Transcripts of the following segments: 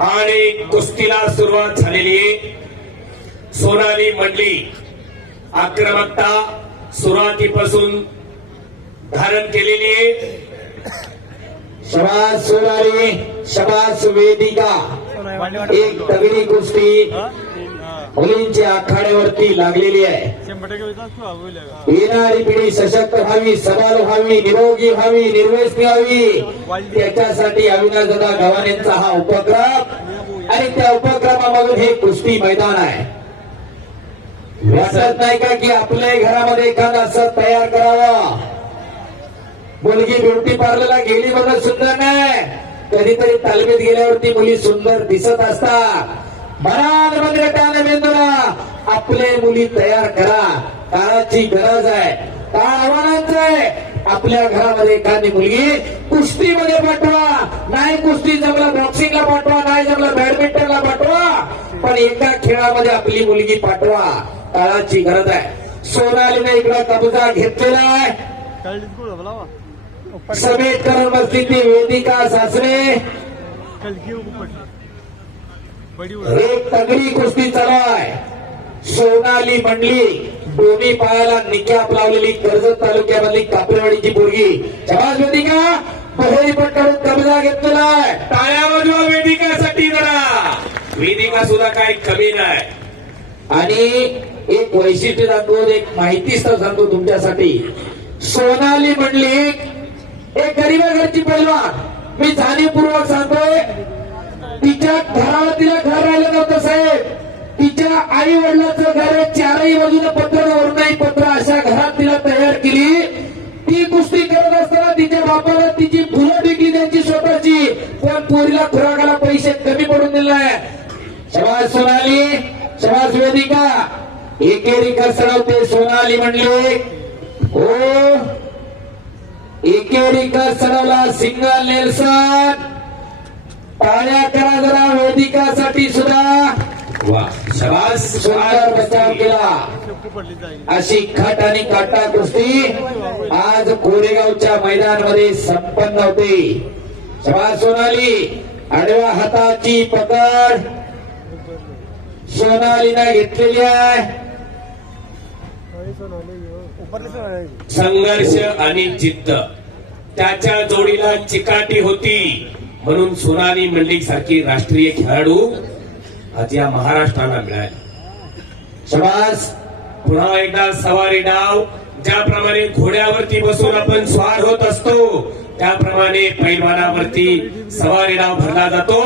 आणि कुस्तीला सुरुवात झालेली आहे. सोनाली मंडली आक्रमकता सुरुवातीपासून धारण केलेली आहे. शबास सोनाली, शबास वेदिका. एक तगडी कुस्ती मुलींच्या आखाड्यावरती लागलेली आहे. येणारी पिढी सशक्त व्हावी, सबल व्हावी, निरोगी व्हावी, निर्व्यसनी व्हावी, त्याच्यासाठी अविनाश दादा गव्हाणेंचा हा उपक्रम आणि त्या उपक्रमामधून हे कुस्ती मैदान आहे. वाटत नाही का की आपल्या घरामध्ये एखादा असं तयार करावं. मुलगी ब्युटी पार्लरला गेली म्हणून सुंदर नाही, कधीतरी तालमीत गेल्यावरती मुली सुंदर दिसत असतात. मनामध्ये त्याने मेंदूला आपले मुली तयार करा. काळाची गरज आहे, काळ आव्हानांचं आहे. आपल्या घरामध्ये एखादी मुलगी कुस्तीमध्ये पाठवा, नाही कुस्ती जमला बॉक्सिंगला पाठवा, नाही जमला बॅडमिंटनला पाठवा, पण एका खेळामध्ये आपली मुलगी पाठवा. काळाची गरज आहे. सोनालीने इकडे कब्जा घेतलेला आहे. समेट करून बसली ती वेदिका सासरे. एक तगडी कुस्ती चालू आहे. सोनाली मंडली दोन्ही पायाला निकॅप लावलेली कर्जत तालुक्यामधली कापरेवाडीची पोरगी. शबास वेदिका, बहेरी पट्टावरून कब्जा घेतलेला आहे. टाळ्या वाजवा वेदिकासाठी जरा. वेदिका सुद्धा काही कमी नाही. आणि एक वैशिष्ट्य दाखवून एक माहिती सांगतो तुमच्यासाठी. सोनाली मंडली एक गरीबा घरची पैलवान. मी जाणीवपूर्वक सांगतोय, तिच्या घराला तिला घर राहिलं नव्हतं साहेब. तिच्या आई वडिलांचं घर चारही बाजूला पत्र वरूनही पत्र अशा घरात तिला तयार केली. ती कुस्ती करत असताना तिच्या बापाला तिची फुलं विकली त्यांची स्वतःची, पण पोरीला खुराकाला पैसे कमी पडून दिले नाही. शबास सोनाली, शबास वेदिका. एकेरी कसरवते सोनाली म्हणले हो. एकेरी कसरवला सिंगल नेल्सन. टाळ्या करा जरा वेदिकासाठी सुद्धा. वा, शबास. सुंदर बचाव केला. अशी खट आणि काटा कुस्ती आज कोरेगावच्या मैदानामध्ये संपन्न होते. शबास सोनाली. आडव्या हाताची पकड सोनालीने घेतलेली आहे. संघर्ष आणि जिद्द त्याच्या जोडीला चिकाटी होती, म्हणून सोनाली मंडलिक सारखी राष्ट्रीय खेळाडू आज या महाराष्ट्राला मिळाली. शबास. पुन्हा एकदा सवारी डाव. ज्याप्रमाणे घोड्यावरती बसून आपण स्वार होत असतो, त्याप्रमाणे पैलवानावरती सवारी डाव भरला जातो.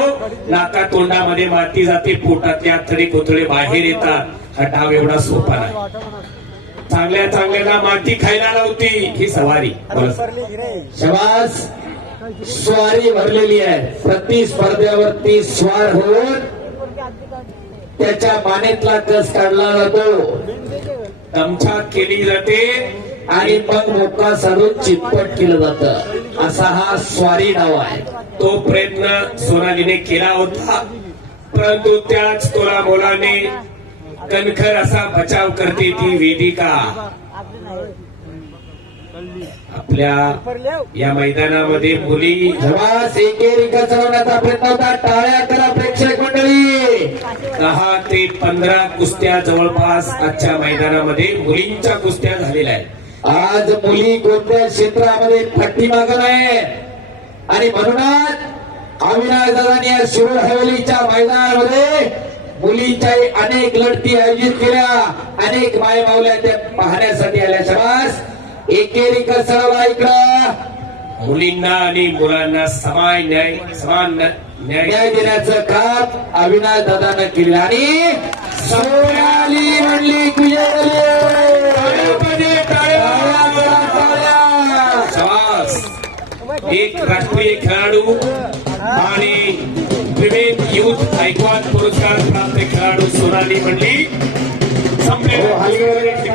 नाका तोंडामध्ये माती जाते, पोटातल्या थडे कोथळे बाहेर येतात. हा डाव एवढा सोपा नाही. चांगल्या चांगल्याला माती खायला लावती ही सवारी. शबास. स्वारी भरलेली आहे. प्रतिस्पर्ध्यावरती स्वार होऊन त्याच्या मानेतला कस काढला जातो, दमछाक केली जाते आणि मग मोका साधून चितपट केलं जातं. असा हा स्वारी डाव आहे. तो प्रयत्न सोनालीने केला होता, परंतु त्याच तोला मोलाने कणखर असा बचाव करते ती वेदिका. आपल्या या मैदानामध्ये मुली शबास. एकेरी कसरवण्याचा प्रयत्न होता. टाळ्या करा प्रेक्षक मंडळी. 10 ते 15 कुस्त्या जवळपास आजच्या मैदानामध्ये मुलींच्या कुस्त्या झालेल्या आहेत. आज मुली कोणत्या क्षेत्रामध्ये पाठीमागं नाही आणि म्हणूनच अविनाश दादांनी या शिरूर हवेलीच्या मैदानामध्ये मुलींच्याही अनेक लढती आयोजित केल्या. अनेक मायमावल्या त्या पाहण्यासाठी आल्या. शबास. एकेरी कसरवला इकडं मुलींना आणि मुलांना समान न्याय देण्याचं काम अविनाश दादानं केलं आणि सोनाली मंडली एक राष्ट्रीय खेळाडू आणि विमेन युथ आयकॉन पुरस्कार प्राप्त खेळाडू सोनाली मंडली संपलेल्या